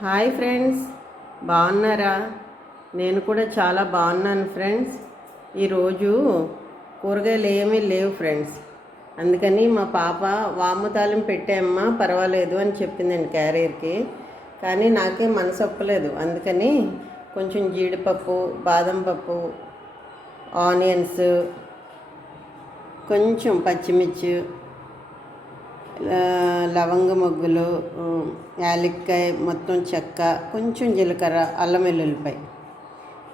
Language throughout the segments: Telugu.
హాయ్ ఫ్రెండ్స్ బాగున్నారా? నేను కూడా చాలా బాగున్నాను ఫ్రెండ్స్. ఈరోజు కూరగాయలు ఏమీ లేవు ఫ్రెండ్స్. అందుకని మా పాప వాము తాలిం పెట్టామ్మా పర్వాలేదు అని చెప్పిందండి క్యారియర్కి. కానీ నాకే మనసు ఒప్పలేదు. అందుకని కొంచెం జీడిపప్పు బాదం పప్పు ఆనియన్స్ కొంచెం పచ్చిమిర్చి లవంగ మొగ్గులు యాలక్కాయ మొత్తం చెక్క కొంచెం జీలకర్ర అల్లం వెల్లుల్లిపాయ.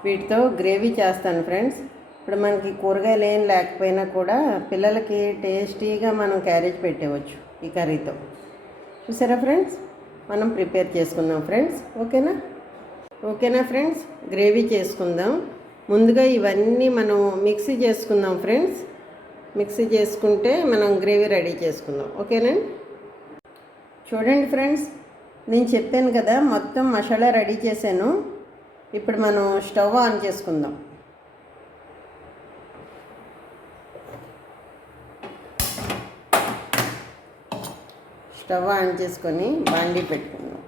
వీటితో గ్రేవీ చేస్తాను ఫ్రెండ్స్. ఇప్పుడు మనకి కూరగాయలు ఏం లేకపోయినా కూడా పిల్లలకి టేస్టీగా మనం క్యారేజ్ పెట్టేవచ్చు ఈ కర్రీతో. చూసారా ఫ్రెండ్స్? మనం ప్రిపేర్ చేసుకుందాం ఫ్రెండ్స్. ఓకేనా? ఓకేనా ఫ్రెండ్స్? గ్రేవీ చేసుకుందాం. ముందుగా ఇవన్నీ మనం మిక్సీ చేసుకుందాం ఫ్రెండ్స్. మిక్సీ చేసుకుంటే మనం గ్రేవీ రెడీ చేసుకుందాం. ఓకేనండి చూడండి ఫ్రెండ్స్ నేను చెప్పాను కదా మొత్తం మసాలా రెడీ చేశాను. ఇప్పుడు మనం స్టవ్ ఆన్ చేసుకుందాం. స్టవ్ ఆన్ చేసుకొని బాండీ పెట్టుకుందాం.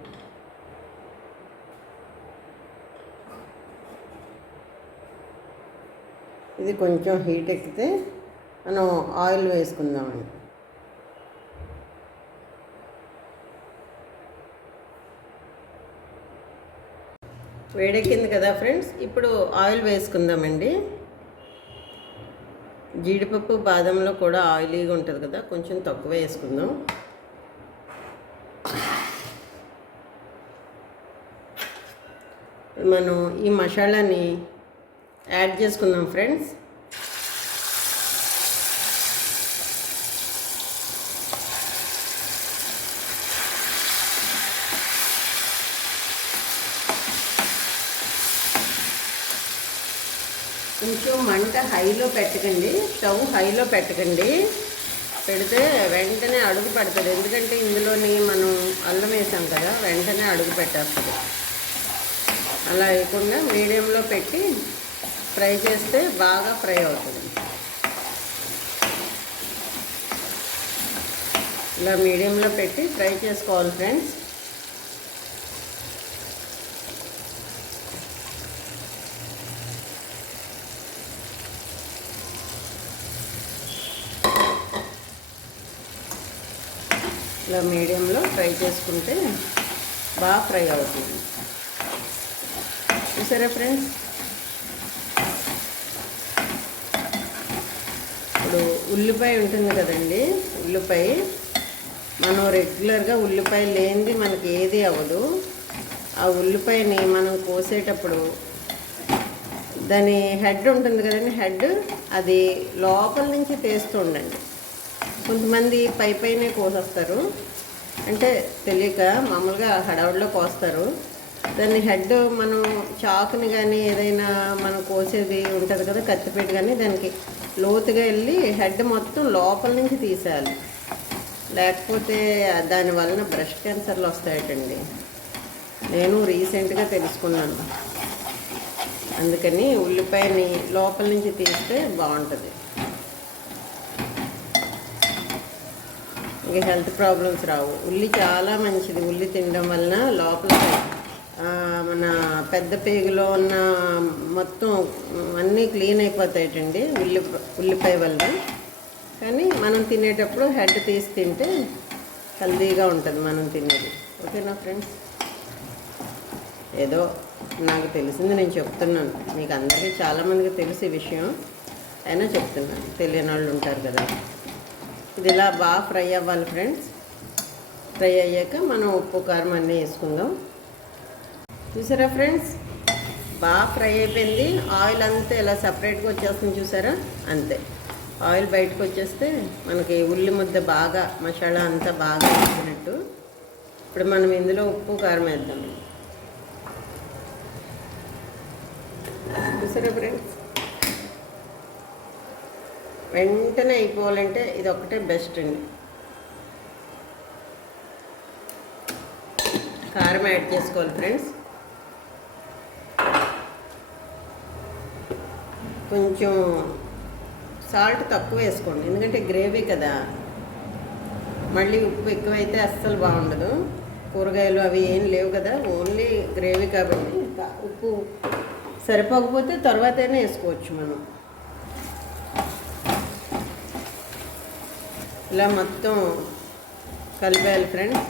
ఇది కొంచెం హీట్ ఎక్కితే మనం ఆయిల్ వేసుకుందామండి. వేడెక్కింది కదా ఫ్రెండ్స్ ఇప్పుడు ఆయిల్ వేసుకుందామండి. జీడిపప్పు బాదంలో కూడా ఆయిలీగా ఉంటుంది కదా కొంచెం తక్కువ వేసుకుందాం. మనం ఈ మసాలాని యాడ్ చేసుకుందాం ఫ్రెండ్స్. కొంచెం మంట హైలో పెట్టకండి స్టవ్ హైలో పెట్టకండి. పెడితే వెంటనే అడుగు పెడతారు ఎందుకంటే ఇందులోని మనం అల్లం వేసాం కదా వెంటనే అడుగు పెట్టేస్తుంది. అలా వేయకుండా మీడియంలో పెట్టి ఫ్రై చేస్తే బాగా ఫ్రై అవుతుంది. ఇలా మీడియంలో పెట్టి ఫ్రై చేసుకోవాలి ఫ్రెండ్స్. ఇట్లా మీడియంలో ఫ్రై చేసుకుంటే బాగా ఫ్రై అవుతుంది. చూసారా ఫ్రెండ్స్? ఇప్పుడు ఉల్లిపాయ ఉంటుంది కదండి ఉల్లిపాయ. మనం రెగ్యులర్గా ఉల్లిపాయ లేనిది మనకి ఏది అవ్వదు. ఆ ఉల్లిపాయని మనం కోసేటప్పుడు దాని హెడ్ ఉంటుంది కదండి హెడ్ అది లోపల నుంచి తీస్తూ ఉండండి. కొంతమంది పై పైనే కోసేస్తారు. అంటే తెలియక మామూలుగా హడావుడిలో కోస్తారు. దాన్ని హెడ్ మనం చాకుని కానీ ఏదైనా మనం కోసేది ఉంటుంది కదా కత్తిపేట కానీ దానికి లోతుగా వెళ్ళి హెడ్ మొత్తం లోపల నుంచి తీసేయాలి. లేకపోతే దాని వలన బ్రెస్ట్ క్యాన్సర్లు వస్తాయటండి. నేను రీసెంట్గా తెలుసుకున్నాను. అందుకని ఉల్లిపాయని లోపల నుంచి తీస్తే బాగుంటుంది. మీకు హెల్త్ ప్రాబ్లమ్స్ రావు. ఉల్లి చాలా మంచిది. ఉల్లి తినడం వలన లోపల మన పెద్ద పేగులో ఉన్న మొత్తం అన్నీ క్లీన్ అయిపోతాయటండి ఉల్లి ఉల్లిపాయ వల్ల కానీ మనం తినేటప్పుడు హెడ్ తీసి తింటే హెల్దీగా ఉంటుంది మనం తినేది. ఓకేనా ఫ్రెండ్స్? ఏదో నాకు తెలిసింది నేను చెప్తున్నాను. మీకు అందరికీ చాలామందికి తెలిసి విషయం. అయినా చెప్తున్నాను. తెలియని వాళ్ళు ఉంటారు కదా. ఇది ఇలా బాగా ఫ్రై అవ్వాలి ఫ్రెండ్స్. ఫ్రై అయ్యాక మనం ఉప్పు కారం అన్నీ వేసుకుందాం. చూసారా ఫ్రెండ్స్? బాగా ఫ్రై అయిపోయింది. ఆయిల్ అంతా ఇలా సపరేట్గా వచ్చేస్తుంది చూసారా? అంతే. ఆయిల్ బయటకు వచ్చేస్తే మనకి ఉల్లి ముద్ద బాగా మసాలా అంతా బాగా వేసినట్టు. ఇప్పుడు మనం ఇందులో ఉప్పు కారం వేద్దాం. చూసారా ఫ్రెండ్స్? వెంటనే అయిపోవాలంటే ఇది ఒకటే బెస్ట్ అండి. కారం యాడ్ చేసుకోవాలి ఫ్రెండ్స్ కొంచెం సాల్ట్ తక్కువ వేసుకోండి. ఎందుకంటే గ్రేవీ కదా. మళ్ళీ ఉప్పు ఎక్కువైతే అస్సలు బాగుండదు. కూరగాయలు అవి ఏం లేవు కదా. ఓన్లీ గ్రేవీ కాబట్టి ఉప్పు సరిపోకపోతే తర్వాతనే వేసుకోవచ్చు మనం. ఇలా మొత్తం కలిపేయాలి ఫ్రెండ్స్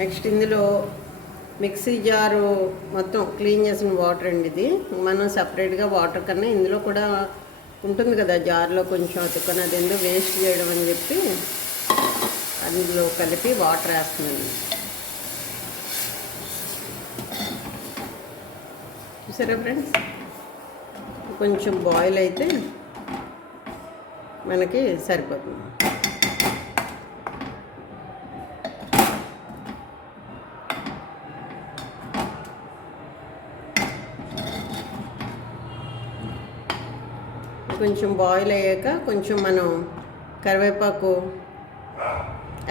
నెక్స్ట్ ఇందులో మిక్సీ జారు మొత్తం క్లీన్ చేసిన వాటర్ అండి ఇది. మనం సపరేట్గా వాటర్ కన్నా ఇందులో కూడా ఉంటుంది కదా జార్లో కొంచెం అతుకొని అది ఎందుకు వేస్ట్ చేయడం అని చెప్పి అందులో కలిపి వాటర్ వేస్తున్నాను. చూసారా ఫ్రెండ్స్? కొంచెం బాయిల్ అయితే మనకి సరిపోతుంది. కొంచెం బాయిల్ అయ్యాక కొంచెం మనం కరివేపాకు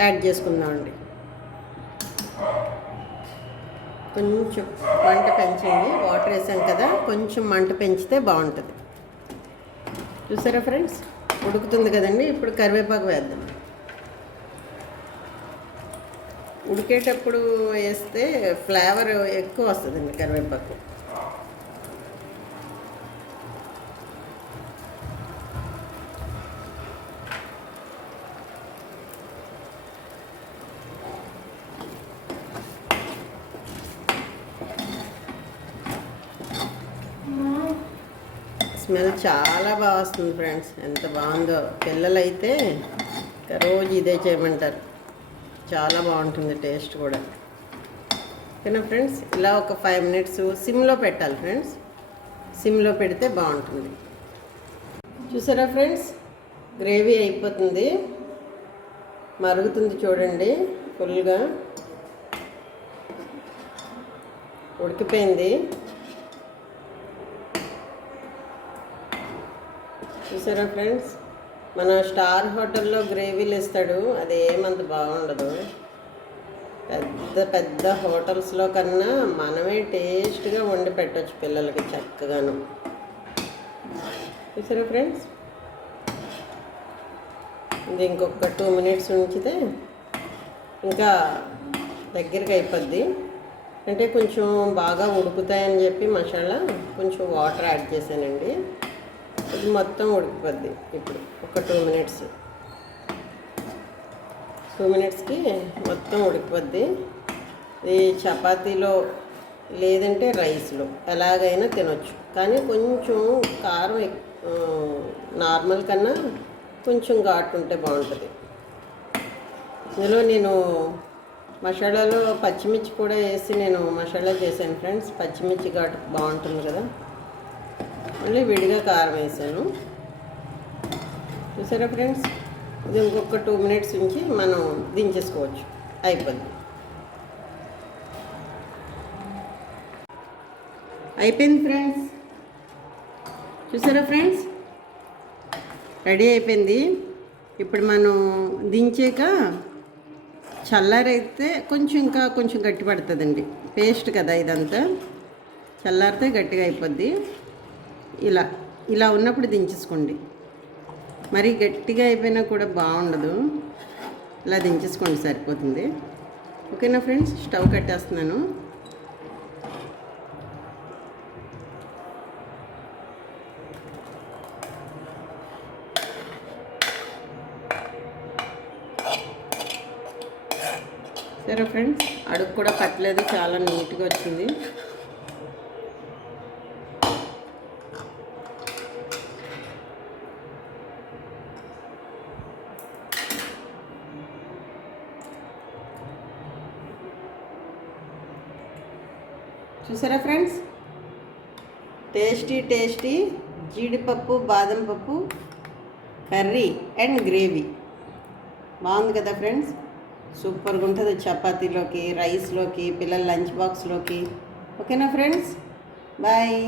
యాడ్ చేసుకుందామండి. కొంచెం మంట పెంచండి. వాటర్ వేసాం కదా కొంచెం మంట పెంచితే బాగుంటుంది. చూసారా ఫ్రెండ్స్? ఉడుకుతుంది కదండి ఇప్పుడు కరివేపాకు వేద్దాం. ఉడికేటప్పుడు వేస్తే ఫ్లేవర్ ఎక్కువ వస్తుందండి కరివేపాకు. స్మెల్ చాలా బాగా వస్తుంది ఫ్రెండ్స్. ఎంత బాగుందో. పిల్లలైతే రోజు ఇదే చేయమంటారు. చాలా బాగుంటుంది టేస్ట్ కూడా. ఓకేనా ఫ్రెండ్స్? ఇలా ఒక ఫైవ్ మినిట్స్ సిమ్లో పెట్టాలి ఫ్రెండ్స్. సిమ్లో పెడితే బాగుంటుంది. చూసారా ఫ్రెండ్స్? గ్రేవీ అయిపోతుంది. మరుగుతుంది చూడండి ఫుల్గా. ఉడికిపోయింది. చూసారా ఫ్రెండ్స్? మన స్టార్ హోటల్లో గ్రేవీలు ఇస్తాడు అది ఏమంత బాగుండదు. పెద్ద పెద్ద హోటల్స్లో కన్నా మనమే టేస్ట్గా వండి పెట్టచ్చు పిల్లలకి చక్కగాను. చూసారా ఫ్రెండ్స్? ఇది ఇంకొక టూ మినిట్స్ ఉంచితే ఇంకా దగ్గరికి అయిపోద్ది. అంటే కొంచెం బాగా ఉడుకుతాయని చెప్పి మసాలా కొంచెం వాటర్ యాడ్ చేశానండి. ఇది మొత్తం ఉడికిపోద్ది ఇప్పుడు ఒక టూ మినిట్స్. టూ మినిట్స్కి మొత్తం ఉడికిపోద్ది. ఇది చపాతీలో లేదంటే రైస్లో ఎలాగైనా తినొచ్చు. కానీ కొంచెం కారం నార్మల్ కన్నా కొంచెం ఘాటు ఉంటే బాగుంటుంది. ఇందులో నేను మసాలాలో పచ్చిమిర్చి కూడా వేసి నేను మసాలా చేశాను ఫ్రెండ్స్. పచ్చిమిర్చి ఘాటు బాగుంటుంది కదా. మళ్ళీ విడిగా కారం వేసాను. చూసారా ఫ్రెండ్స్? ఇది ఇంకొక టూ మినిట్స్ ఉంచి మనం దించేసుకోవచ్చు. అయిపోద్ది అయిపోయింది ఫ్రెండ్స్. చూసారా ఫ్రెండ్స్? రెడీ అయిపోయింది. ఇప్పుడు మనం దించాక చల్లారైతే కొంచెం ఇంకా కొంచెం గట్టి పడుతుందండి. పేస్ట్ కదా ఇదంతా. చల్లారితే గట్టిగా అయిపోద్ది. ఇలా ఇలా ఉన్నప్పుడు దించేసుకోండి. మరి గట్టిగా అయిపోయినా కూడా బాగుండదు. ఇలా దించేసుకోండి సరిపోతుంది. ఓకేనా ఫ్రెండ్స్? స్టవ్ కట్టేస్తున్నాను. సరే ఫ్రెండ్స్ అడుగు కూడా పట్టలేదు. చాలా నీట్గా వచ్చింది. చూసారా ఫ్రెండ్స్? టేస్టీ టేస్టీ జీడిపప్పు బాదం పప్పు కర్రీ అండ్ గ్రేవీ. బాగుంది కదా ఫ్రెండ్స్? సూపర్గా ఉంటుంది చపాతీలోకి రైస్లోకి పిల్లల లంచ్ బాక్స్లోకి. ఓకేనా ఫ్రెండ్స్? బాయ్.